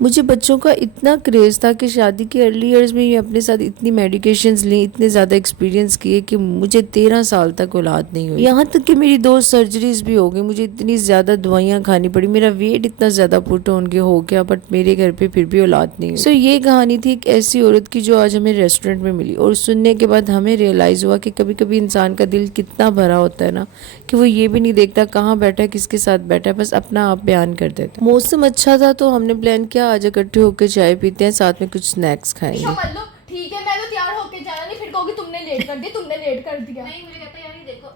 मुझे बच्चों का इतना क्रेज़ था कि शादी के अर्ली ईयर्स में ये अपने साथ इतनी मेडिकेशंस ली, इतने ज़्यादा एक्सपीरियंस किए कि मुझे 13 साल तक औलाद नहीं हुई। यहाँ तक कि मेरी 2 सर्जरीज भी हो गई, मुझे इतनी ज़्यादा दवाइयाँ खानी पड़ी, मेरा वेट इतना ज़्यादा पुट ऑन के हो गया, बट मेरे घर पे फिर भी औलाद नहीं हुई। सो ये कहानी थी एक ऐसी औरत की जो आज हमें रेस्टोरेंट में मिली, और सुनने के बाद हमें रियलाइज़ हुआ कि कभी कभी इंसान का दिल कितना भरा होता है ना, कि वो ये भी नहीं देखता कहाँ बैठा है, किसके साथ बैठा है, बस अपना आप बयान कर देता। मौसम अच्छा था तो हमने प्लान किया आज इकट्ठे होकर चाय पीते हैं, साथ में कुछ स्नैक्स खाएंगे। ठीक है, मैं तो तैयार होके जाना, नहीं फिर कहोगी तुमने लेट कर दिया, तुमने लेट कर दिया। नहीं, मुझे कहता यार देखो,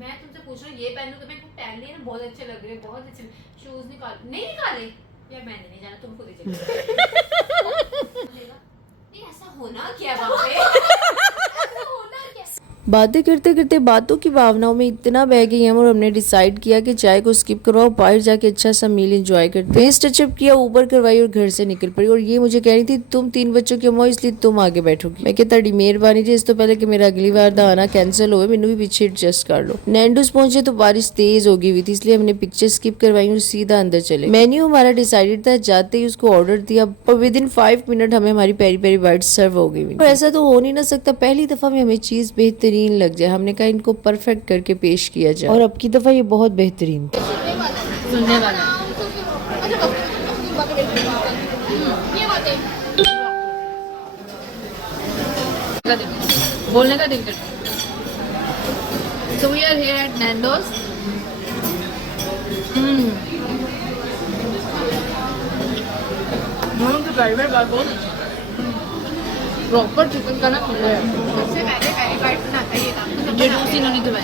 मैं तुमसे पूछ रहा हूँ ये पहनूं तो मैं पहन ली ना, बहुत अच्छे लग रहे हैं, बहुत अच्छे। शूज नहीं निकाले यार, मैंने नहीं जाना, तुम खुद ही चलो। नहीं ऐसा होना क्या वहाँ पे, ऐसा होना क्या। बातें करते करते बातों की भावनाओं में इतना बह गई हम, और हमने डिसाइड किया कि चाय को स्किप करवाओ, बाहर जाके अच्छा सा मील एंजॉय करते। फेस टचअप किया, ऊबर करवाई और घर से निकल पड़ी। और ये मुझे कह रही थी तुम 3 बच्चों की अम्मा, इसलिए तुम आगे बैठोगी। मैं कहता डी मेहरबानी जी, इस तो पहले कि मेरा अगली बार दा आना कैंसिल हो, मैंने भी पीछे एडजस्ट कर लो। नैंडोस पहुंचे तो बारिश तेज हो गई हुई थी, इसलिए हमने पिक्चर स्किप करवाई और सीधा अंदर चले। मेन्यू हमारा डिसाइडेड था, जाते ही उसको ऑर्डर दिया और विद इन 5 मिनट हमें हमारी पेरी पेरी बाइट सर्व हो गई। और ऐसा तो हो नहीं ना सकता, पहली दफा में हमें चीज बेहतरीन लग जाए, हमने कहा इनको परफेक्ट करके पेश किया जाए, और अब की दफा ये बहुत बेहतरीन था। सुनने वाला बोलने का दिल करता। So we are here at Nando's. Proper chicken का ना खुला है। सबसे पहले पहली बाइट बनाता है ये काम। ये दूसरी नहीं तो मैं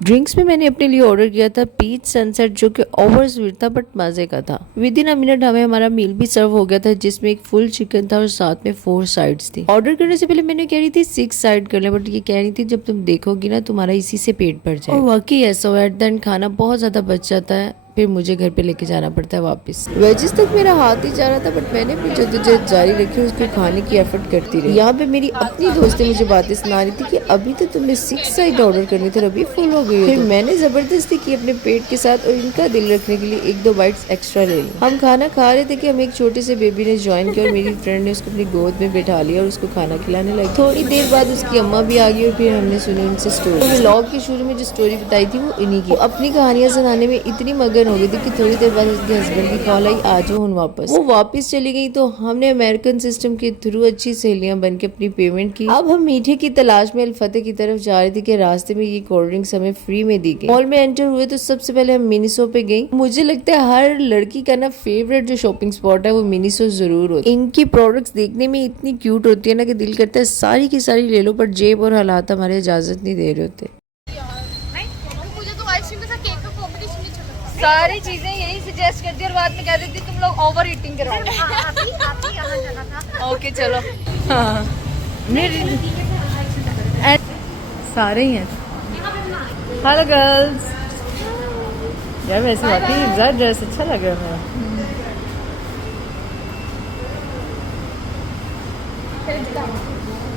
ड्रिंक्स में मैंने अपने लिए ऑर्डर किया था पीच सनसेट, जो कि ओवर स्वीट था बट मजे का था। विद इन अ मिनट हमें हमारा मील भी सर्व हो गया था, जिसमें एक फुल चिकन था और साथ में 4 साइड्स थी। ऑर्डर करने से पहले मैंने कह रही थी 6 साइड कर ले, बट ये कह रही थी जब तुम देखोगी ना तुम्हारा इसी से पेट भर जाए। और वाकई ऐसा हुआ, एट द एंड खाना बहुत ज्यादा बच जाता है, फिर मुझे घर पे लेके जाना पड़ता है वापस। वेजिस तक मेरा हाथ ही जा रहा था, बट मैंने अपनी जद्दोजहद जारी रखी, उसको खाने की एफर्ट करती रही। यहाँ पे मेरी अपनी दोस्तें मुझे बातें सुना रही थी कि अभी तो तुमने 6 साइड ऑर्डर करनी थी, अभी फुल हो गई। फिर मैंने जबरदस्ती की अपने पेट के साथ और इनका दिल रखने के लिए 1-2 बाइट्स एक्स्ट्रा ले ली। हम खाना खा रहे थे कि हम एक छोटे से बेबी ने ज्वाइन किया और मेरी फ्रेंड ने उसको अपनी गोद में बैठा लिया और उसको खाना खिलाने लगी। थोड़ी देर बाद उसकी अम्मा भी आ गई और फिर हमने सुनी उनसे स्टोरी। व्लॉग के शुरू में जो स्टोरी बताई थी वो इन्हीं की। अपनी कहानियां सुनाने में इतनी मगन हो गई थी कि थोड़ी देर बाद उसके हस्बैंड की कॉल आई, आ जाओ हम वापस। वो वापस चली गई तो हमने अमेरिकन सिस्टम के थ्रू अच्छी सहेलियां बन के अपनी पेमेंट की। अब हम मीठे की तलाश में अल-फतेह की तरफ जा रहे थे कि रास्ते में ये कोल्ड ड्रिंक्स हमें फ्री में दी गई। मॉल में एंटर हुए तो सबसे पहले हम मिनीसो पे गई। मुझे लगता है हर लड़की का ना फेवरेट जो शॉपिंग स्पॉट है वो मिनीसो जरूर होता है। इनकी प्रोडक्ट्स देखने में इतनी क्यूट होती है ना कि दिल करता है सारी की सारी ले लो, पर जेब और हालात हमारे इजाजत नहीं दे रहे होते। सारी चीजें यही सजेस्ट करती और बाद में कह देती तुम लोग ओवर ईटिंग करोगे। ओके चलो। हाँ सारे ही हैं। Hello girls. यार वैसे वाकई ड्रेस अच्छा लग रहा है।